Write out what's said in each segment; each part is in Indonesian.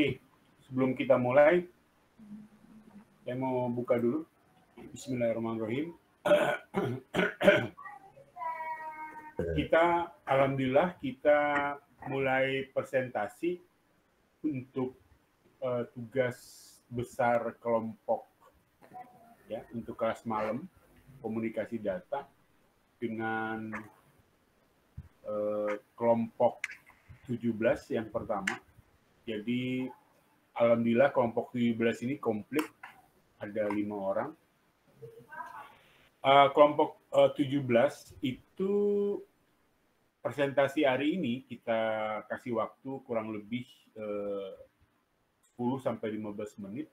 Oke, sebelum kita mulai, saya mau buka dulu. Bismillahirrahmanirrahim. Alhamdulillah kita mulai presentasi untuk tugas besar kelompok ya untuk kelas malam komunikasi data dengan kelompok 17 yang pertama. Jadi alhamdulillah kelompok 17 ini komplit, ada 5 orang. Kelompok 17 itu presentasi hari ini kita kasih waktu kurang lebih 10-15 menit.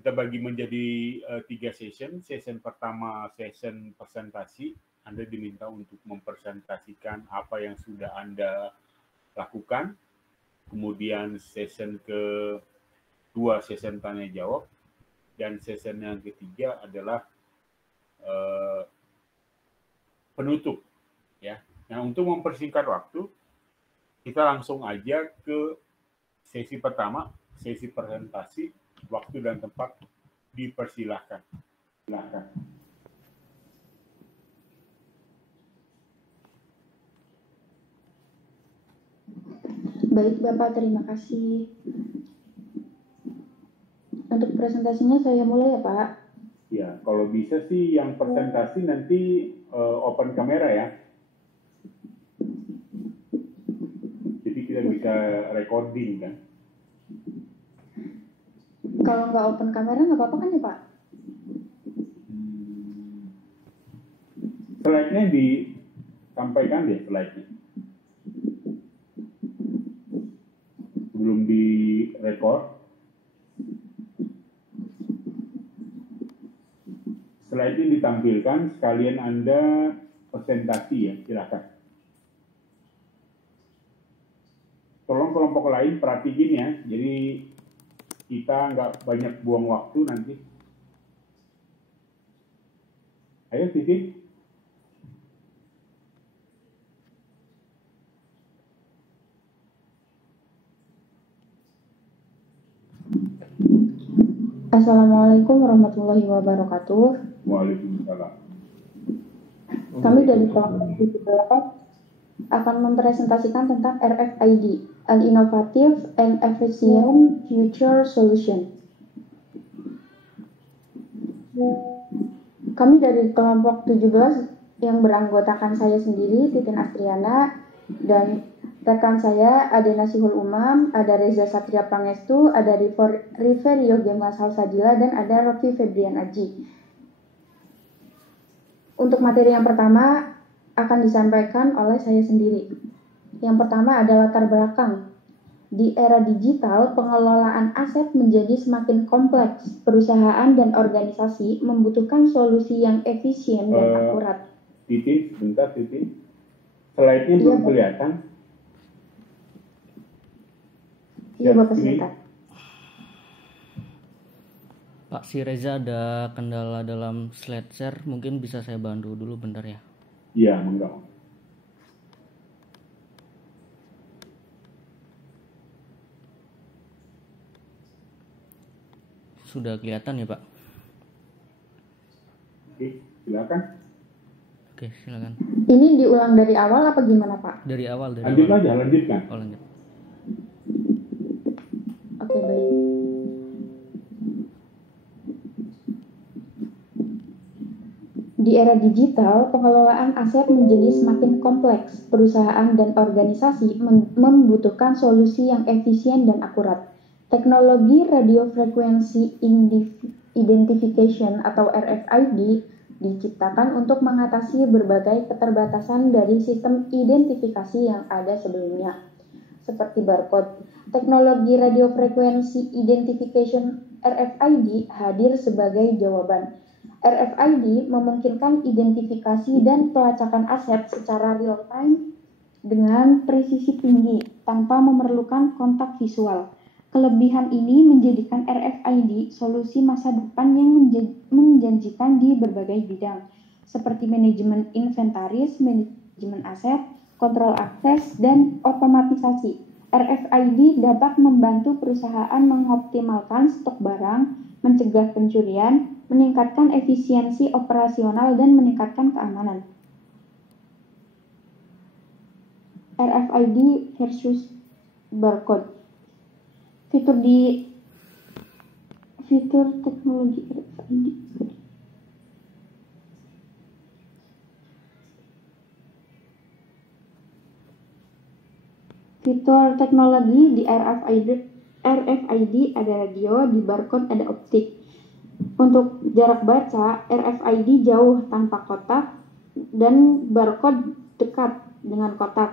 Kita bagi menjadi 3 session. Session pertama session presentasi. Anda diminta untuk mempresentasikan apa yang sudah Anda lakukan. Kemudian session kedua session tanya jawab, dan session yang ketiga adalah penutup ya. Nah, untuk mempersingkat waktu, kita langsung aja ke sesi pertama, sesi presentasi. Waktu dan tempat dipersilahkan. Silakan. Baik Bapak, terima kasih. Untuk presentasinya saya mulai ya Pak. Ya, kalau bisa sih yang presentasi nanti open kamera ya. Jadi kita bisa recording kan. Kalau nggak open kamera nggak apa-apa kan ya Pak? Slide-nya disampaikan deh, slide-nya. Belum di-record. Slide-nya ditampilkan, sekalian Anda presentasi ya, silakan. Tolong kelompok lain perhatiin ya, jadi kita nggak banyak buang waktu nanti. Ayo Titi. Assalamualaikum warahmatullahi wabarakatuh. Waalaikumsalam. Kami dari kelompok 17 akan mempresentasikan tentang RFID, an Innovative and Efficient Future Solution. Kami dari kelompok 17 yang beranggotakan saya sendiri, Titin Astriana, dan rekan saya ada Nasihul Umam, ada Reza Satria Pangestu, ada Riverio Gemas Halsadila, dan ada Rofi Febrian Aji. Untuk materi yang pertama akan disampaikan oleh saya sendiri. Yang pertama adalah latar belakang. Di era digital, pengelolaan aset menjadi semakin kompleks. Perusahaan dan organisasi membutuhkan solusi yang efisien dan akurat. Titin, sebentar Titin. Slide-nya belum kelihatan. Iya Bapak, sebentar. Pak, si Reza ada kendala dalam slide share, mungkin bisa saya bantu dulu bentar ya. Iya, enggak. Sudah kelihatan ya Pak? Oke, silakan. Oke, silakan. Ini diulang dari awal apa gimana Pak? Dari awal. Lanjut aja, lanjutkan. Oh, lanjut. Oke, baik. Di era digital, pengelolaan aset menjadi semakin kompleks. Perusahaan dan organisasi membutuhkan solusi yang efisien dan akurat. Teknologi Radio Frequency Identification atau RFID diciptakan untuk mengatasi berbagai keterbatasan dari sistem identifikasi yang ada sebelumnya, seperti barcode. Teknologi Radio Frequency Identification RFID hadir sebagai jawaban. RFID memungkinkan identifikasi dan pelacakan aset secara real-time dengan presisi tinggi tanpa memerlukan kontak visual. Kelebihan ini menjadikan RFID solusi masa depan yang menjanjikan di berbagai bidang, seperti manajemen inventaris, manajemen aset, kontrol akses, dan otomatisasi. RFID dapat membantu perusahaan mengoptimalkan stok barang, mencegah pencurian, meningkatkan efisiensi operasional, dan meningkatkan keamanan. RFID versus barcode. Fitur teknologi RFID. Fitur teknologi di RFID ada radio, di barcode ada optik. Untuk jarak baca, RFID jauh tanpa kotak dan barcode dekat dengan kotak.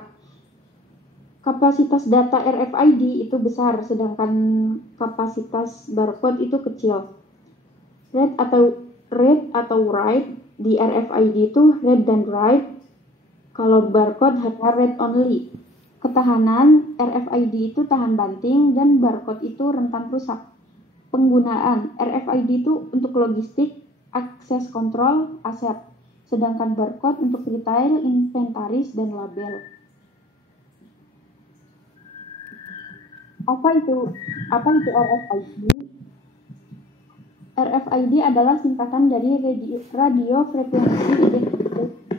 Kapasitas data RFID itu besar, sedangkan kapasitas barcode itu kecil. Read atau write di RFID itu read dan write. Kalau barcode hanya read only. Ketahanan RFID itu tahan banting dan barcode itu rentan rusak. Penggunaan RFID itu untuk logistik, akses kontrol, aset, sedangkan barcode untuk retail, inventaris, dan label. Apa itu RFID? RFID adalah singkatan dari radio frekuensi identifikasi,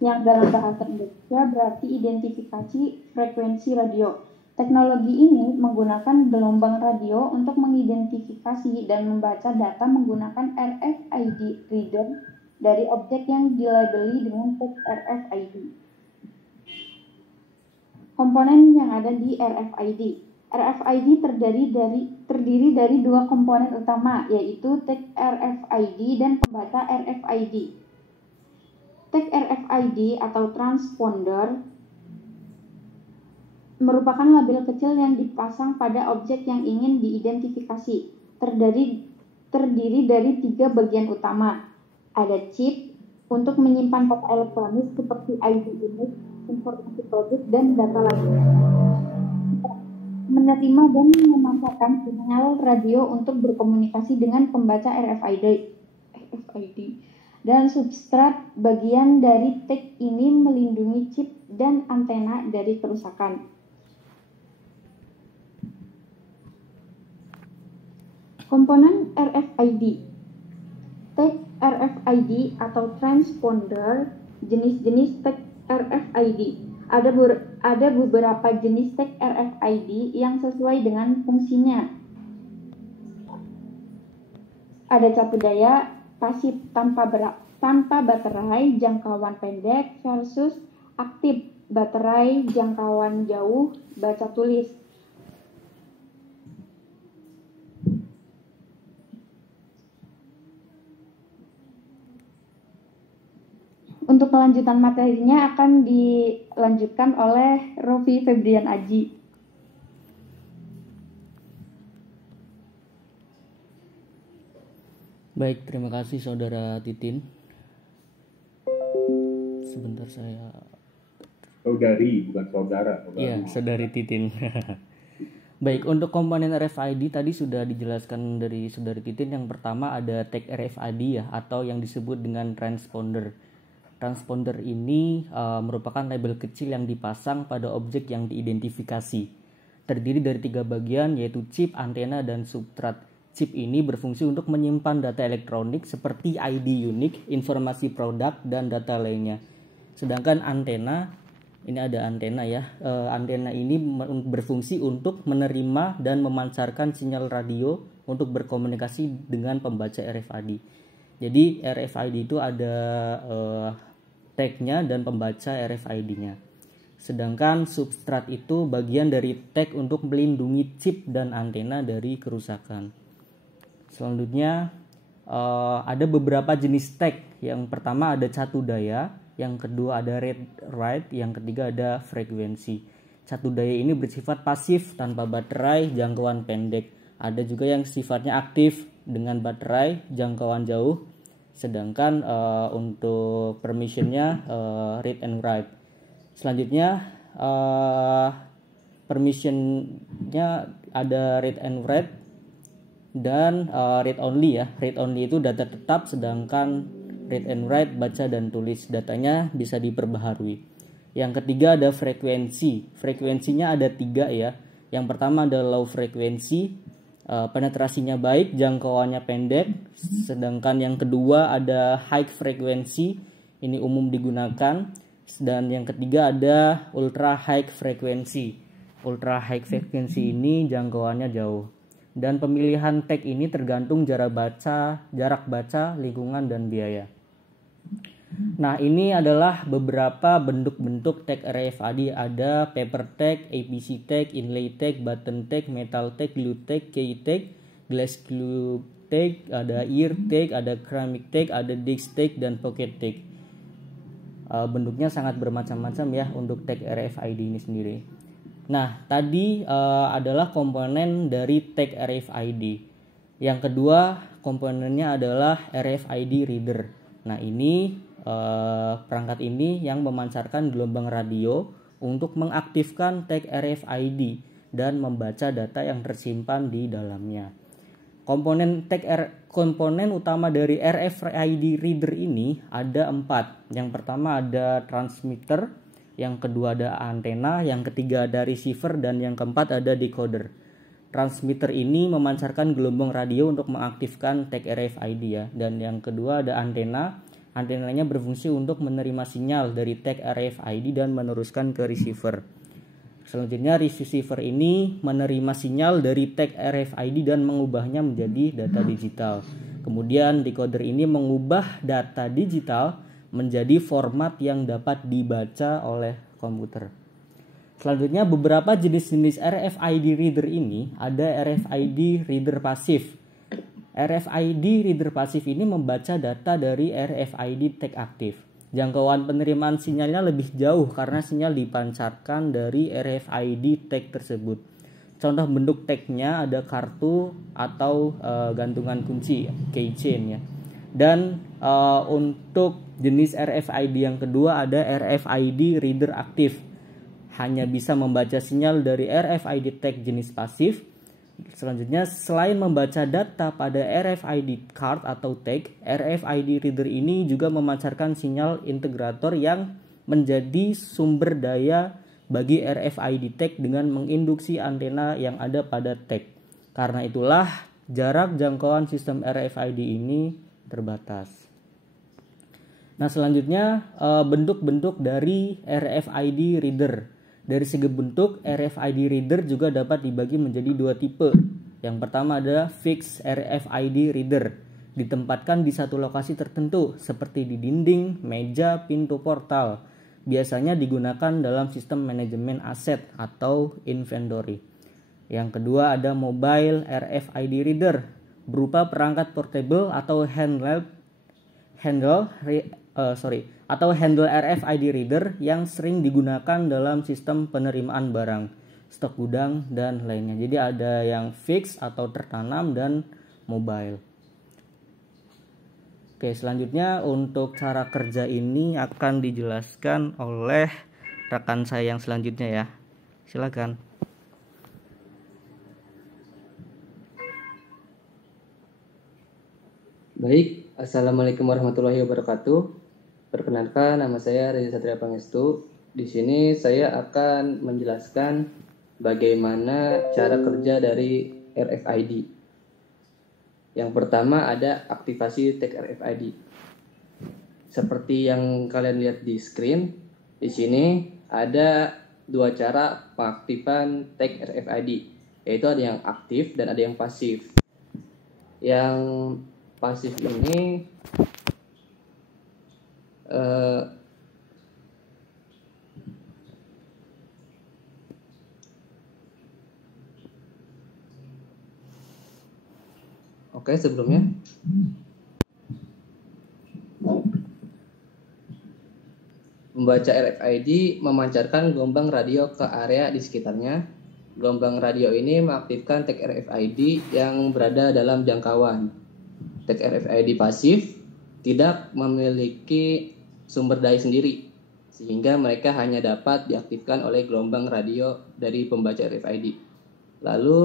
yang dalam bahasa Indonesia berarti identifikasi frekuensi radio. Teknologi ini menggunakan gelombang radio untuk mengidentifikasi dan membaca data menggunakan RFID reader dari objek yang dilabeli dengan tag RFID. Komponen yang ada di RFID. RFID terdiri dari dua komponen utama, yaitu tag RFID dan pembaca RFID. Tag RFID atau transponder merupakan label kecil yang dipasang pada objek yang ingin diidentifikasi. Terdiri dari 3 bagian utama. Ada chip untuk menyimpan data elektronik seperti ID unit, informasi produk, dan data lainnya. Menerima dan memanfaatkan sinyal radio untuk berkomunikasi dengan pembaca RFID. Dan substrat bagian dari tag ini melindungi chip dan antena dari kerusakan. Komponen RFID. Tag RFID atau transponder, jenis-jenis tag RFID. Ada beberapa jenis tag RFID yang sesuai dengan fungsinya. Ada cakup daya pasif tanpa baterai jangkauan pendek versus aktif baterai jangkauan jauh baca tulis. Untuk kelanjutan materinya akan dilanjutkan oleh Rofi Febrian Aji. Baik, terima kasih Saudara Titin. Sebentar saya. Saudari, bukan saudara. Iya, Saudari Titin. Baik, untuk komponen RFID tadi sudah dijelaskan dari Saudari Titin. Yang pertama ada tag RFID ya, atau yang disebut dengan transponder. Transponder ini merupakan label kecil yang dipasang pada objek yang diidentifikasi. Terdiri dari 3 bagian, yaitu chip, antena, dan substrat. Chip ini berfungsi untuk menyimpan data elektronik seperti ID unik, informasi produk, dan data lainnya. Sedangkan antena, ini ada antena ya. Antena ini berfungsi untuk menerima dan memancarkan sinyal radio untuk berkomunikasi dengan pembaca RFID. Jadi RFID itu ada tag-nya dan pembaca RFID-nya. Sedangkan substrat itu bagian dari tag untuk melindungi chip dan antena dari kerusakan. Selanjutnya ada beberapa jenis tag. Yang pertama ada catu daya, yang kedua ada read write, yang ketiga ada frekuensi. Catu daya ini bersifat pasif tanpa baterai jangkauan pendek. Ada juga yang sifatnya aktif dengan baterai jangkauan jauh. Sedangkan untuk permissionnya read and write. Selanjutnya permissionnya ada read and write dan read only ya. Read only itu data tetap, sedangkan read and write baca dan tulis, datanya bisa diperbaharui. Yang ketiga ada frekuensi. Frekuensinya ada 3 ya. Yang pertama ada low frequency, penetrasinya baik, jangkauannya pendek. Sedangkan yang kedua ada high frequency, ini umum digunakan. Dan yang ketiga ada ultra high frequency. Ultra high frequency ini jangkauannya jauh. Dan pemilihan tag ini tergantung jarak baca, lingkungan, dan biaya. Nah, ini adalah beberapa bentuk-bentuk tag RFID. Ada paper tag, APC tag, inlay tag, button tag, metal tag, glue tag, key tag, glass glue tag, ada ear tag, ada ceramic tag, ada disc tag, dan pocket tag. Bentuknya sangat bermacam-macam ya untuk tag RFID ini sendiri. Nah, tadi adalah komponen dari tag RFID. Yang kedua komponennya adalah RFID reader. Nah, ini perangkat ini yang memancarkan gelombang radio untuk mengaktifkan tag RFID dan membaca data yang tersimpan di dalamnya. Komponen utama dari RFID reader ini ada 4. Yang pertama ada transmitter, yang kedua ada antena, yang ketiga ada receiver, dan yang keempat ada decoder. Transmitter ini memancarkan gelombang radio untuk mengaktifkan tag RFID ya. Dan yang kedua ada antena. Antenanya berfungsi untuk menerima sinyal dari tag RFID dan meneruskan ke receiver. Selanjutnya receiver ini menerima sinyal dari tag RFID dan mengubahnya menjadi data digital. Kemudian decoder ini mengubah data digital menjadi format yang dapat dibaca oleh komputer. Selanjutnya beberapa jenis-jenis RFID reader ini ada RFID reader pasif. RFID reader pasif ini membaca data dari RFID tag aktif. Jangkauan penerimaan sinyalnya lebih jauh karena sinyal dipancarkan dari RFID tag tersebut. Contoh bentuk tagnya ada kartu atau gantungan kunci, keychain ya. Dan untuk jenis RFID yang kedua ada RFID reader aktif. Hanya bisa membaca sinyal dari RFID tag jenis pasif. Selanjutnya, selain membaca data pada RFID card atau tag, RFID reader ini juga memancarkan sinyal integrator yang menjadi sumber daya bagi RFID tag dengan menginduksi antena yang ada pada tag. Karena itulah jarak jangkauan sistem RFID ini terbatas. Nah, selanjutnya bentuk-bentuk dari RFID reader. Dari segi bentuk, RFID reader juga dapat dibagi menjadi 2 tipe. Yang pertama ada fixed RFID reader, ditempatkan di satu lokasi tertentu seperti di dinding, meja, pintu portal. Biasanya digunakan dalam sistem manajemen aset atau inventory. Yang kedua ada mobile RFID reader, berupa perangkat portable atau handle RFID reader yang sering digunakan dalam sistem penerimaan barang, stok gudang, dan lainnya. Jadi ada yang fix atau tertanam dan mobile. Oke, selanjutnya untuk cara kerja ini akan dijelaskan oleh rekan saya yang selanjutnya ya. Silakan. Baik, Assalamualaikum warahmatullahi wabarakatuh. Perkenalkan, nama saya Reza Satria Pangestu. Di sini saya akan menjelaskan bagaimana cara kerja dari RFID. Yang pertama ada aktivasi tag RFID. Seperti yang kalian lihat di screen, di sini ada 2 cara pengaktifan tag RFID, yaitu ada yang aktif dan ada yang pasif. Yang pasif ini oke, sebelumnya membaca RFID memancarkan gelombang radio ke area di sekitarnya. Gelombang radio ini mengaktifkan tag RFID yang berada dalam jangkauan. Tag RFID pasif tidak memiliki sumber daya sendiri, sehingga mereka hanya dapat diaktifkan oleh gelombang radio dari pembaca RFID. Lalu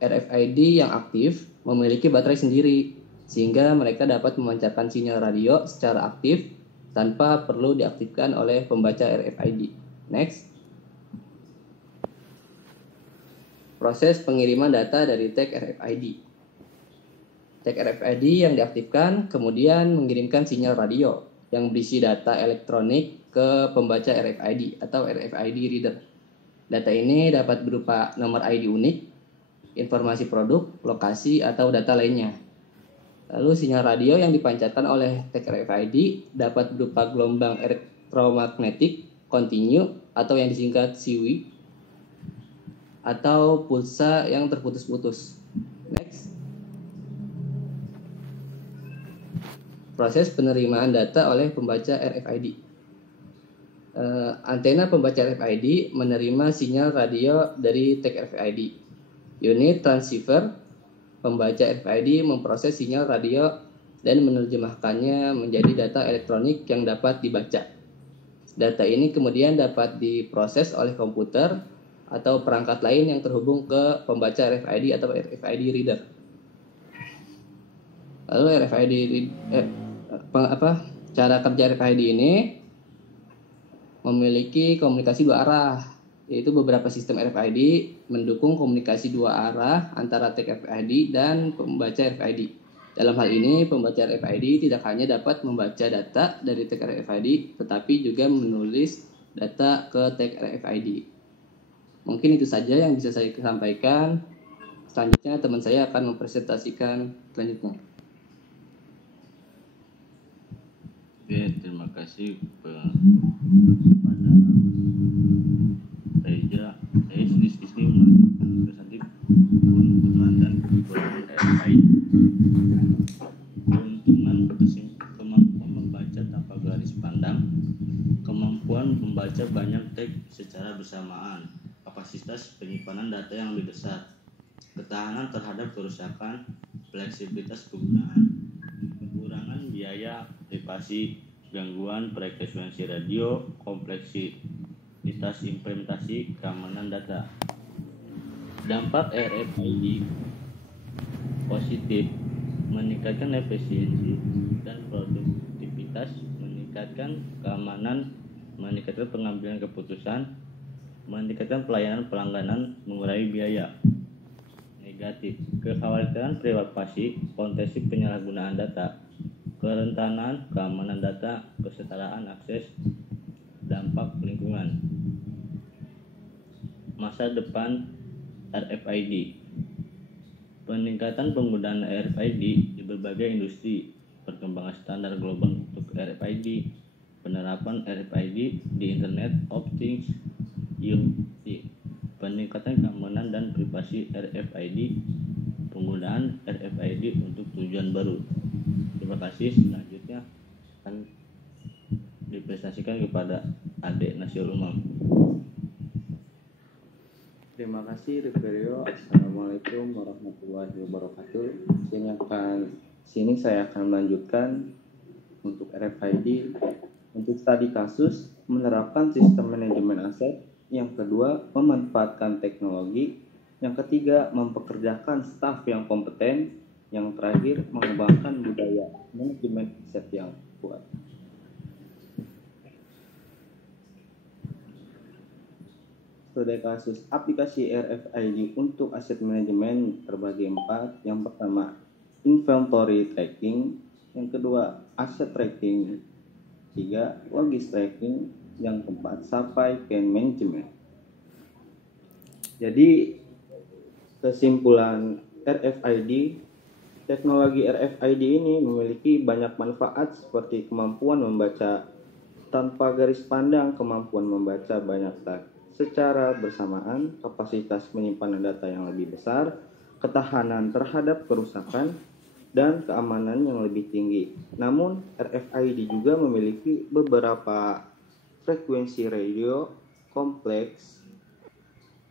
RFID yang aktif memiliki baterai sendiri, sehingga mereka dapat memancarkan sinyal radio secara aktif tanpa perlu diaktifkan oleh pembaca RFID. Next. Proses pengiriman data dari tag RFID. Tag RFID yang diaktifkan kemudian mengirimkan sinyal radio yang berisi data elektronik ke pembaca RFID atau RFID reader. Data ini dapat berupa nomor ID unik, informasi produk, lokasi, atau data lainnya. Lalu sinyal radio yang dipancarkan oleh tag RFID dapat berupa gelombang elektromagnetik, continue, atau yang disingkat CW, atau pulsa yang terputus-putus. Next. Proses penerimaan data oleh pembaca RFID. Antena pembaca RFID menerima sinyal radio dari tag RFID. Unit transceiver pembaca RFID memproses sinyal radio dan menerjemahkannya menjadi data elektronik yang dapat dibaca. Data ini kemudian dapat diproses oleh komputer atau perangkat lain yang terhubung ke pembaca RFID atau RFID reader. Lalu cara kerja RFID ini memiliki komunikasi dua arah, yaitu beberapa sistem RFID mendukung komunikasi dua arah antara tag RFID dan pembaca RFID. Dalam hal ini, pembaca RFID tidak hanya dapat membaca data dari tag RFID, tetapi juga menulis data ke tag RFID. Mungkin itu saja yang bisa saya sampaikan. Selanjutnya teman saya akan mempresentasikan selanjutnya. Oke, terima kasih kepada Reja. Saya di sini melanjutkan presentasi keuntungan dan kekurangan RFID. Keuntungan kemampuan membaca tanpa garis pandang, kemampuan membaca banyak tag secara bersamaan, kapasitas penyimpanan data yang lebih besar, ketahanan terhadap kerusakan, fleksibilitas penggunaan, pengurangan biaya, privasi, gangguan frekuensi radio, kompleksitas implementasi, keamanan data. Dampak RFID positif: meningkatkan efisiensi dan produktivitas, meningkatkan keamanan, meningkatkan pengambilan keputusan, meningkatkan pelayanan pelangganan, mengurangi biaya. Negatif: kekhawatiran privasi, potensi penyalahgunaan data, kerentanan keamanan data, kesetaraan akses, dampak lingkungan. Masa depan RFID: peningkatan penggunaan RFID di berbagai industri, perkembangan standar global untuk RFID, penerapan RFID di Internet of Things, IoT, peningkatan keamanan dan privasi RFID, penggunaan RFID untuk tujuan baru. Terima kasih. Selanjutnya akan dipresentasikan kepada Adik Nasir Umam. Terima kasih Riverio. Assalamualaikum warahmatullahi wabarakatuh. Sini saya akan melanjutkan untuk RFID. Untuk studi kasus, menerapkan sistem manajemen aset. Yang kedua, memanfaatkan teknologi. Yang ketiga, mempekerjakan staf yang kompeten. Yang terakhir, mengembangkan budaya manajemen aset yang kuat. Studi kasus aplikasi RFID untuk aset manajemen terbagi 4. Yang pertama, inventory tracking. Yang kedua, asset tracking. 3, logis tracking. Yang keempat, supply chain management. Jadi, kesimpulan RFID, teknologi RFID ini memiliki banyak manfaat seperti kemampuan membaca tanpa garis pandang, kemampuan membaca banyak tag secara bersamaan, kapasitas penyimpanan data yang lebih besar, ketahanan terhadap kerusakan, dan keamanan yang lebih tinggi. Namun, RFID juga memiliki beberapa frekuensi radio, kompleks,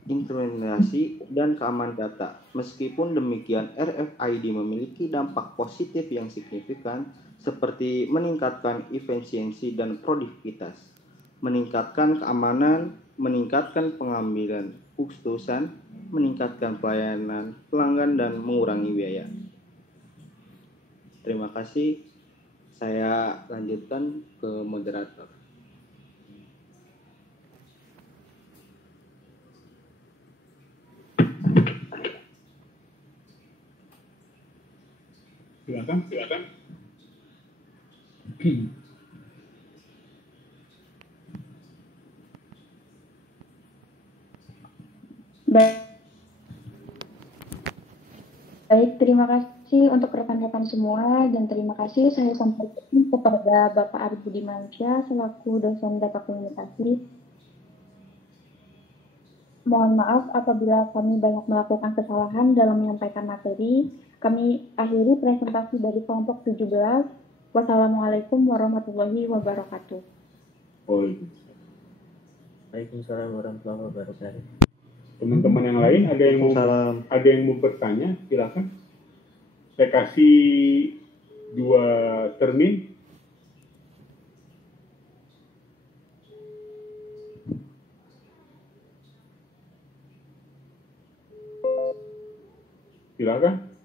implementasi, dan keamanan data. Meskipun demikian, RFID memiliki dampak positif yang signifikan seperti meningkatkan efisiensi dan produktivitas, meningkatkan keamanan, meningkatkan pengambilan keputusan, meningkatkan pelayanan pelanggan, dan mengurangi biaya. Terima kasih. Saya lanjutkan ke moderator. Silakan. Baik, terima kasih untuk rekan-rekan semua dan terima kasih saya sampaikan kepada Bapak Ari Budimansyah selaku dosen data komunikasi. Mohon maaf apabila kami banyak melakukan kesalahan dalam menyampaikan materi. Kami akhiri presentasi dari kelompok 17. Wassalamualaikum warahmatullahi wabarakatuh. Waalaikumsalam warahmatullahi wabarakatuh. Teman-teman yang lain ada yang mau bertanya, silakan. Saya kasih 2 termin. Silakan.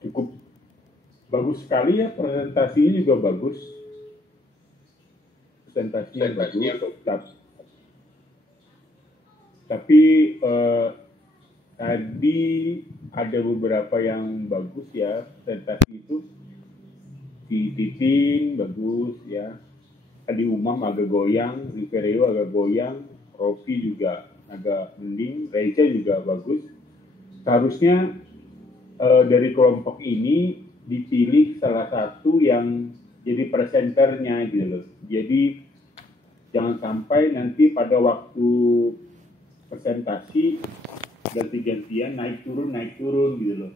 Cukup bagus sekali ya, presentasinya juga bagus. Presentasinya bagus. Tapi tadi ada beberapa yang bagus ya, presentasi itu. Si Titin bagus ya. Tadi Umam agak goyang, Rivereo agak goyang, Rofi juga agak mending, Reza juga bagus. Seharusnya dari kelompok ini dipilih salah satu yang jadi presenternya gitu loh. Jadi jangan sampai nanti pada waktu presentasi ganti-gantian naik turun gitu loh.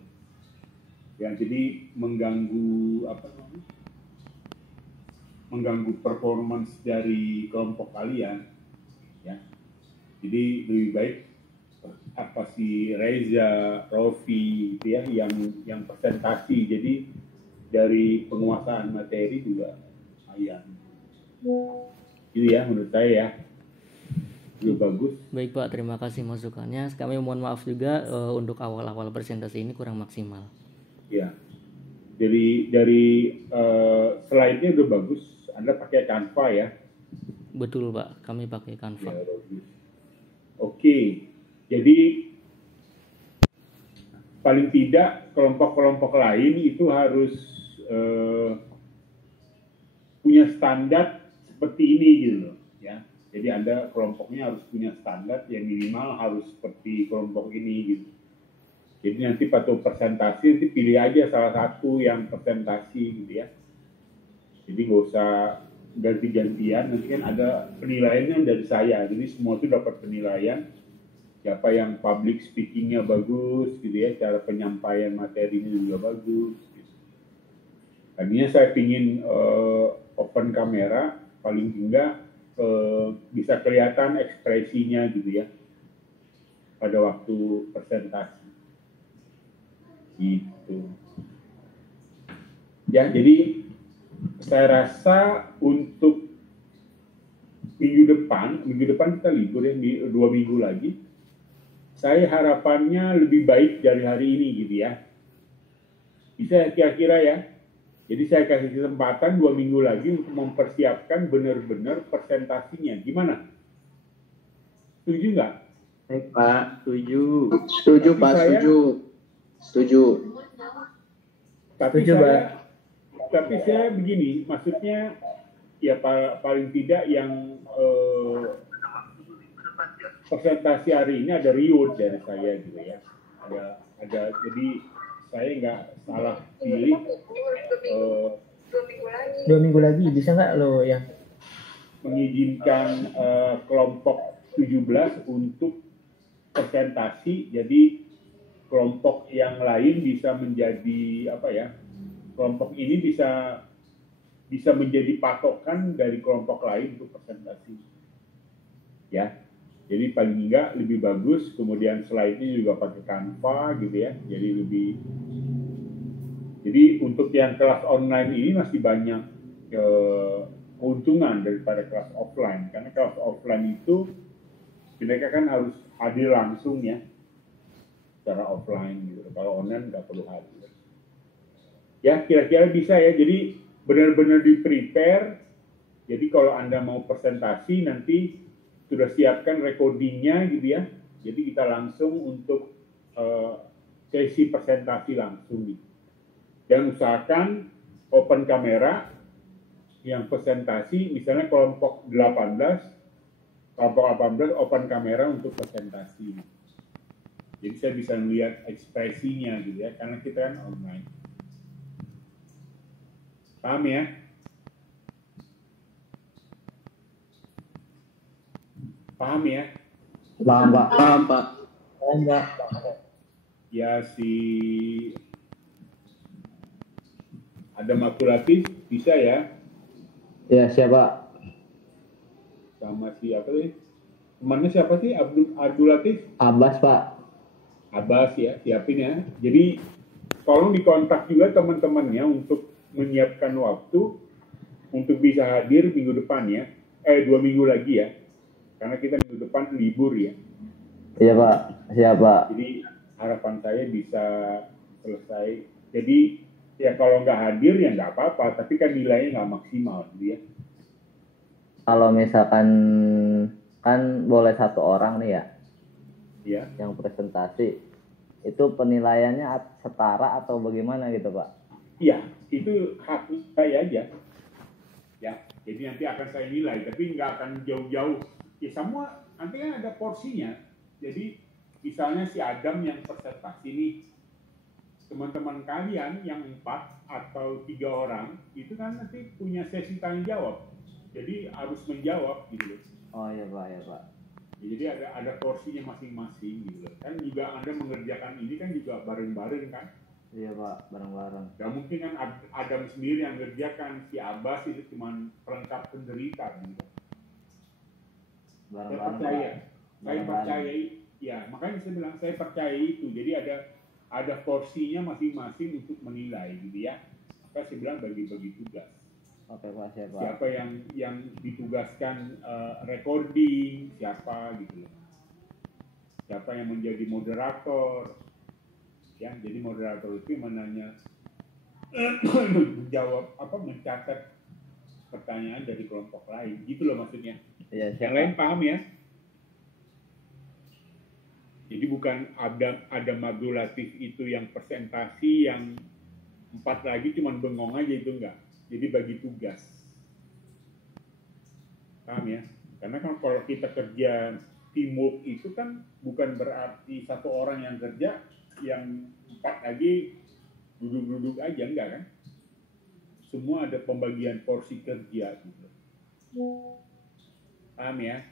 Ya jadi mengganggu mengganggu performance dari kelompok kalian ya. Jadi lebih baik si Reza, Rofi gitu ya yang presentasi. Jadi dari penguasaan materi juga lumayan. Itu ya menurut saya ya. Itu bagus. Baik Pak, terima kasih masukannya. Kami mohon maaf juga untuk awal-awal presentasi ini kurang maksimal. Ya. Dari slide-nya udah bagus. Anda pakai Canva ya? Betul Pak, kami pakai Canva. Ya, bagus. Oke, jadi paling tidak kelompok-kelompok lain itu harus punya standar seperti ini gitu loh ya. Jadi Anda kelompoknya harus punya standar yang minimal harus seperti kelompok ini gitu. Jadi nanti pada presentasi nanti pilih aja salah satu yang presentasi gitu ya. Jadi nggak usah ganti-gantian, nanti kan ada penilaiannya dari saya. Jadi semua itu dapat penilaian. Siapa yang public speaking-nya bagus gitu ya, cara penyampaian materinya juga bagus. Gitu. Tadinya saya pingin open kamera, paling tidak bisa kelihatan ekspresinya gitu ya pada waktu presentasi. Gitu. Ya, jadi saya rasa untuk minggu depan kita libur ya, 2 minggu lagi. Saya harapannya lebih baik dari hari ini gitu ya. Bisa kira-kira ya. Jadi saya kasih kesempatan 2 minggu lagi untuk mempersiapkan benar-benar presentasinya. Gimana? Setuju nggak? Baik Pak, setuju. Setuju Pak, setuju. Tapi saya begini, maksudnya ya paling tidak yang presentasi hari ini ada riuh dari saya gitu ya. Ada jadi saya nggak salah pilih. 2 minggu lagi bisa nggak lo ya? Mengizinkan kelompok 17 untuk presentasi, jadi kelompok yang lain bisa menjadi kelompok ini bisa menjadi patokan dari kelompok lain untuk presentasi. Ya. Jadi paling enggak lebih bagus, kemudian slide-nya juga pakai Canva gitu ya. Jadi untuk yang kelas online ini masih banyak keuntungan daripada kelas offline, karena kelas offline itu mereka kan harus hadir langsung ya secara offline gitu. Kalau online nggak perlu hadir. Ya kira-kira bisa ya, jadi benar-benar di-prepare. Jadi kalau Anda mau presentasi nanti sudah siapkan recordingnya gitu ya. Jadi kita langsung untuk sesi presentasi langsung. Dan usahakan open kamera yang presentasi, misalnya kelompok 18 open kamera untuk presentasi. Jadi saya bisa melihat ekspresinya gitu ya, karena kita kan online. Paham ya? Paham ya? Paham, Pak. Paham, Pak. Oh, enggak. Ya ada makulatif bisa ya? Ya, siapa? Sama siapa sih? Temannya siapa sih? Abdul Latif? Abbas, Pak. Abbas ya, siapin ya. Jadi tolong dikontak juga teman-temannya untuk menyiapkan waktu untuk bisa hadir minggu depan ya. 2 minggu lagi ya. Karena kita minggu depan libur ya. Iya, Pak. Siapa? Jadi harapan saya bisa selesai. Jadi ya kalau nggak hadir ya nggak apa-apa, tapi kan nilainya nggak maksimal gitu ya. Kalau misalkan kan boleh 1 orang nih ya, Ya, yang presentasi, itu penilaiannya setara atau bagaimana gitu Pak? iya itu hak saya aja. Ya, jadi nanti akan saya nilai, tapi nggak akan jauh-jauh. Ya semua nanti kan ada porsinya. Jadi misalnya si Adam yang presentasi nih, teman-teman kalian yang 4 atau 3 orang itu kan nanti punya sesi tanya jawab. Jadi harus menjawab gitu loh. Oh iya Pak, ya Pak. Ya, jadi ada porsinya masing-masing gitu loh. Kan juga Anda mengerjakan ini kan juga bareng-bareng kan. Iya Pak, bareng-bareng. Gak mungkin kan Adam sendiri yang mengerjakan, si Abbas itu cuma pelengkap penderita gitu. Saya Bareng-bareng percaya, Pak. saya percaya, ya makanya saya bilang saya percaya itu. Jadi ada porsinya masing-masing untuk menilai gitu ya. Maka saya bilang bagi-bagi tugas. Oke Pak, siapa? Siapa yang ditugaskan recording, siapa gitu loh. Siapa yang menjadi moderator. Ya, jadi moderator itu menanya menjawab mencatat pertanyaan dari kelompok lain. Gitu loh maksudnya. Iya, Yang siapa? lain paham ya? Jadi bukan Adam Abdul Latif itu yang presentasi, yang 4 lagi cuma bengong aja, itu enggak. Jadi bagi tugas. Paham ya? Karena kan kalau kita kerja teamwork itu kan bukan berarti 1 orang yang kerja, yang 4 lagi duduk-duduk aja, enggak kan? Semua ada pembagian porsi kerja gitu. Paham ya?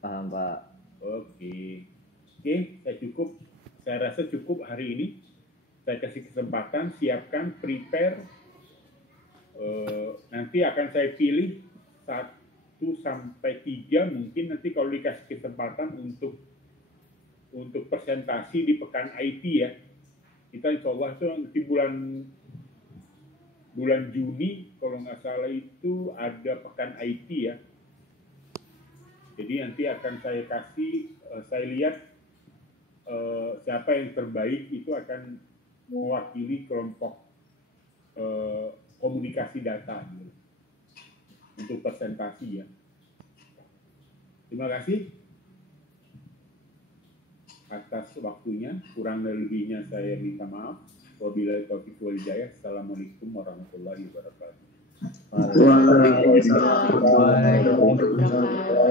Paham Pak. Oke, saya rasa cukup hari ini. Saya kasih kesempatan, siapkan, prepare. Nanti akan saya pilih 1 sampai 3 mungkin nanti kalau dikasih kesempatan untuk presentasi di pekan IT ya. Kita insya Allah itu nanti bulan Juni kalau nggak salah itu ada pekan IT ya. Jadi nanti akan saya kasih, saya lihat siapa yang terbaik itu akan mewakili kelompok komunikasi data gitu, untuk presentasi ya. Terima kasih atas waktunya, kurang dan lebihnya saya minta maaf. Wabillahi taufiq wal hidayah. Assalamualaikum warahmatullahi wabarakatuh.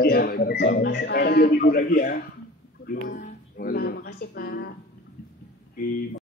Ya, kita 2 minggu lagi ya. Yuk. Terima kasih Pak. Oke.